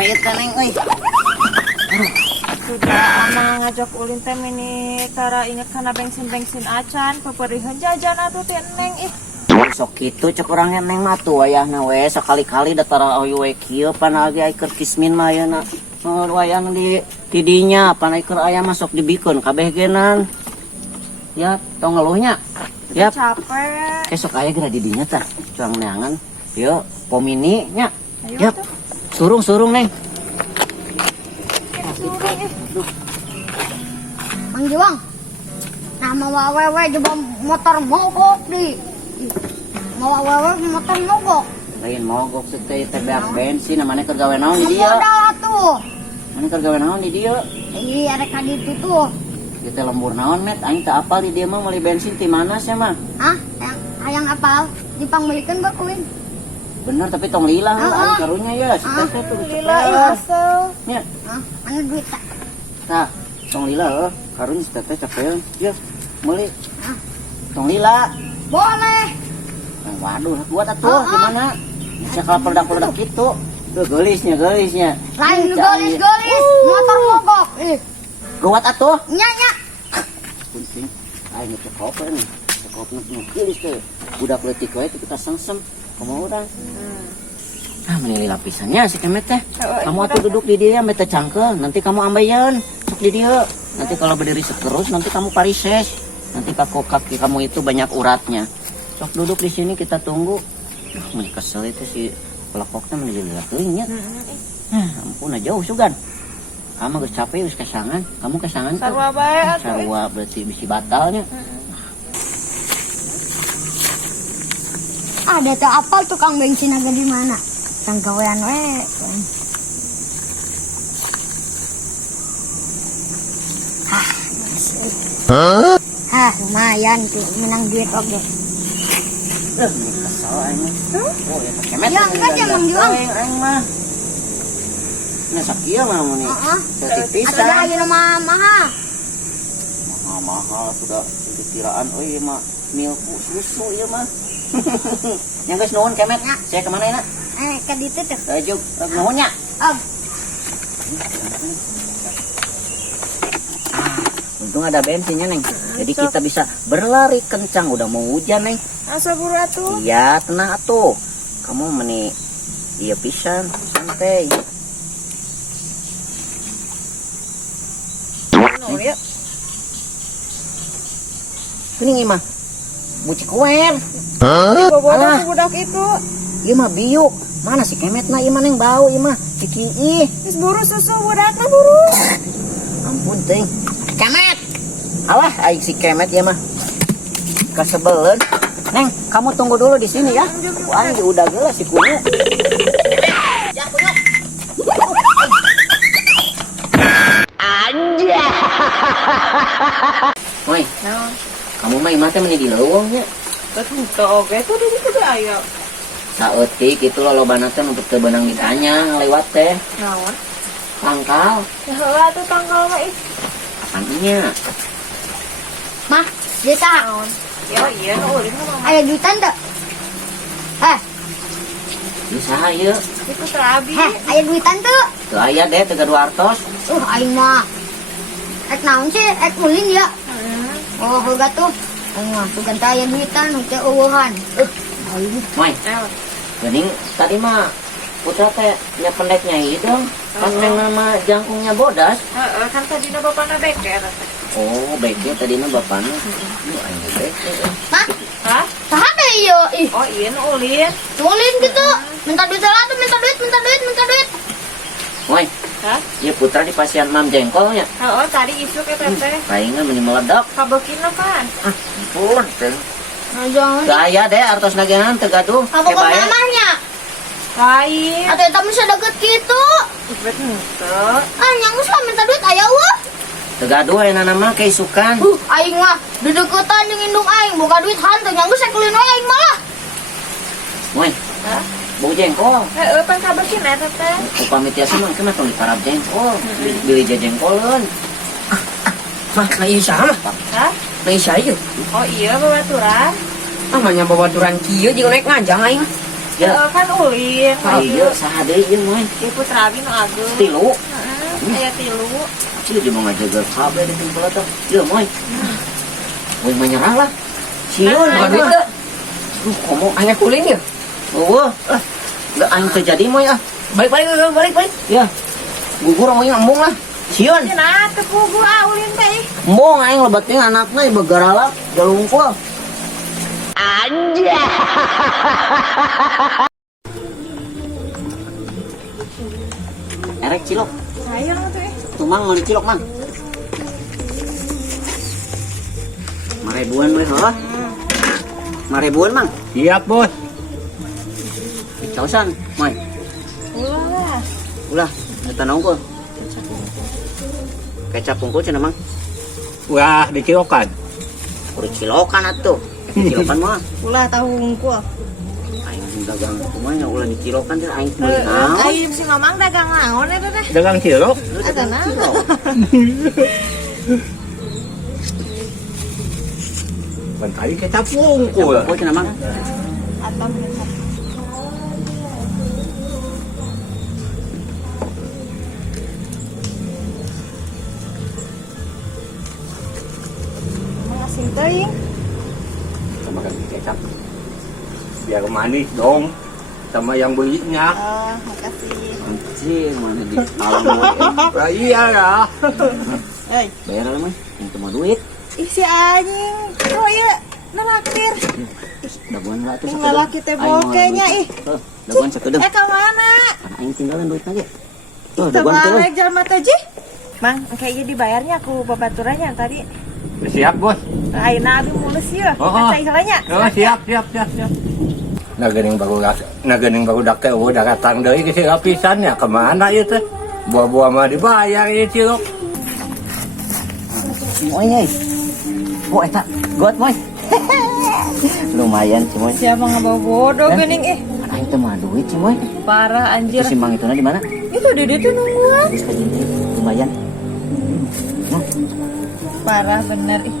capek teh Neng euy. Sudah ama ngajak ulin teh ini tara inget kana bensin acan peperihan jajan atuh teh Neng ih. Sok kitu cek urang Neng mah tuh wayahna we sakali-kali da tara oyu we kieu pan age keur kismin mah ayeuna. Wayahna di tidinya pan keur aya masuk dibikeun kabeh genan. Ya tong ngeluhnya. Yap. Capek. Esok aya geura di dinya tah. Cuang neangan. Yeuh, pomini nya. Ayo Yap. Surung Neng. Mang Jiwang, nama wawewe coba motor mogok di. Mau wawewe motor mogok. Lain mogok teh beak bensin namanya keur gawe naon di dieu. Modal atuh. Mana keur gawe naon di dieu? Iya rek ka ditu tuh. Di teh lembur naon met aing teu apal di dieu mah meuli bensin ti mana sia mah. Hah? Yang apal dipangmelikeun bakuin. Bener tapi tong lila aing karunya ya si teh tuh. Lila ih asal. Nya. Hah? Mana duit tak? Tah, tong lila karunya si teh capeun. Yeuh, meuli. Hah? Tong lila. Boleh. Waduh, buat atuh gimana? Bisa kalau peledak-peledak gitu. Tuh gelisnya. Lain gelis, motor mogok. Buat atuh. Nya. Penting. Aing teh koper nih. Koper nu gelis teh. Budak leutik we kita sengsem. Kumaha urang? Menilai lapisannya si kemet teh. Kamu atuh duduk di dia mete cangkel. Nanti kamu ambeien. Sok di dia. Nanti kalau berdiri terus nanti kamu parises. Nanti kaki kamu itu banyak uratnya. Sok duduk di sini kita tunggu. Mun kesel itu si pelakoknya menilai teuing nya. Ampun jauh sugan. Kamu geus capek geus kesangan. Kamu kesangan tuh. Sarua bae atuh. Sarua berarti bisi batalnya. Ada teh apal tukang bensin agak di mana? Kang gawean we. Hah, lumayan tuh menang duit oke. Kesel aing. Oh ya kemet. Ya enggak ya Mang Juang. Aing mah. Nah sakieu mah mun ieu. Setik pisan. Ada ayeuna mah mahal. Mahal sudah kiraan euy ieu mah milku susu ieu mah. Yang geus nuhun kemet. Saya kemana ya? Ke ditu tuh. Juk nuhun nya. Oh. Untung ada bensinnya Neng. Jadi kita bisa berlari kencang. Udah mau hujan Neng. Asa buru atuh. Iya tenang atuh. Kamu meni iya pisan santai. No ya. Ini mah buci kuwer. Bobodoh budak itu. Iya mah biuk. Mana si kemet na ieu mah Neng bau ieu mah. Ciki Geus buru susu budakna buru. Ampun teuing. Kemet. Alah aing si kemet ya mah. Kasebeleun. Neng, kamu tunggu dulu di sini ya. Wah, udah gelas si kunya. Ya, kunya. Anja. Woi. Naon? Kamu mah imah teh meuni di leuweung nya. Teu oge tuh di ditu aya. Saeutik kitu lolobana teh untuk teu beunang ditanya ngalewat teh. Naon? Tangkal. Heula atuh tanggal mah ih. Apaan nya? Mah, dia tak. Naon? Ya iya ulin mah. Ada duitan tak? Bisa ieu. Itu terabi. Ada duitan tuh. Teu aya deh teu 200. Aing mah. Ek naon sih? Ek ulin ya. Oh, boga tuh. Aing mah tuh ganta aya duitan teh eueuhan. Aing. Moy. Geuning tadi mah Putra teh nya pendeknya hidung. Pas neng nama jangkungnya bodas. Heeh, kan tadina bapana beker. Oh, baiknya tadinya bapaknya. Aing beker. Mah, Hah? saha deh ieu? Ih, Oh iya ulin. ulin gitu. Minta duit lah tuh, minta duit. Moy, Hah? ieu Putra di pasien Mam Jengkolnya. Heeh, tadi isuk eta teh. Palingan meni meledak. Kabeukin kan. Ampun, teh. Nah, jangan. Teu aya deh artos nagehan teu gaduh. Apa kok mamahnya? Lain. Atau eta bisa deket gitu. Ibet henteu. Nyang geus lah minta duit aya wah. Teu gaduh ayeuna nama keisukan. Aing mah dedeketan jeung indung aing boga duit hanteu nyang geus sakulin we aing mah. Moy, Hah? bau jengkol. Heeh, pan kabeukin eta teh. Upami tiasa mah kena tong diparab jengkol. Beli jengkolun. Mah, na ieu saha mah? Hah? Na ieu saha ieu? Oh iya babaturan. Namanya babaturan kieu jeung naik ngajang aing. Ya. kan ulin. Iya, saha deui ieu moy. Ibu terabi nu ageung. Tilu. Aya tilu. Cil dia mau ngajaga kabel di tempat tuh. Ieu moy. Moy menyerah lah. Sieun Nah, duit teh. Komo Hanya kuling ya? eueuh. Enggak aing teh jadi moy ah. Balik. Ya. Gugur moy embung lah. Sieun. Cenah teu pugu ulin teh. Embung aing lebatnya anakna ieu begaralak jalungkul. Erek cilok. Sayang tuh Tuh mang mau dicilok mang. Maribuan mah heeh. Maribuan mang. Siap, Bos. Causan, moy. Ulah lah. Ulah, eta nongkul. Kecap unggul cenah mang. Wah, dicilokan. Kudu cilokan atuh. Cilokan mah. Ulah tahu hungkul. Aing dagang kumaha ulah dicilokan teh aing meuli naon. Ayo si Mamang dagang naon eta teh? Dagang cilok. Ada naon? Bentar kita pungkul. Unggul cenah mang. Atau Mengasing teuing. Sama kasih kecap. Biar manis dong. Sama yang belinya. Oh, makasih. Anjir, mana di alam moy. Lah iya ya. Hei, Bayar lah mah, yang cuma duit. ih si anjing. Oh iya, nalaktir. Daguan lah tuh. Tinggal laki teh bokehnya, ih. Daguan sakedeung. Ka mana? Karena aing tinggalan duit lagi. Tuh, daguan tuh. Terbalik jalma teh ji. Mang, kayaknya dibayarnya aku babaturannya tadi. Siap, Bos. Ayeuna abi mulus ieu. Oh, Kaca ihlanya. Oh, siap. Nagening baru dak teh udah datang deui ke sira pisan ya. Kemana ieu teh? Buah-buah mah dibayar ieu cilok. Moy nya. Oh eta, got moy. Lumayan sih moy. Siapa ngabawa bodoh Eh? geuning ih. Aing teh mah duit sih moy. Parah anjir. Terus si Mang ituna di mana? Itu di ditu nungguan. Terus ka jinti, lumayan. Parah bener ih.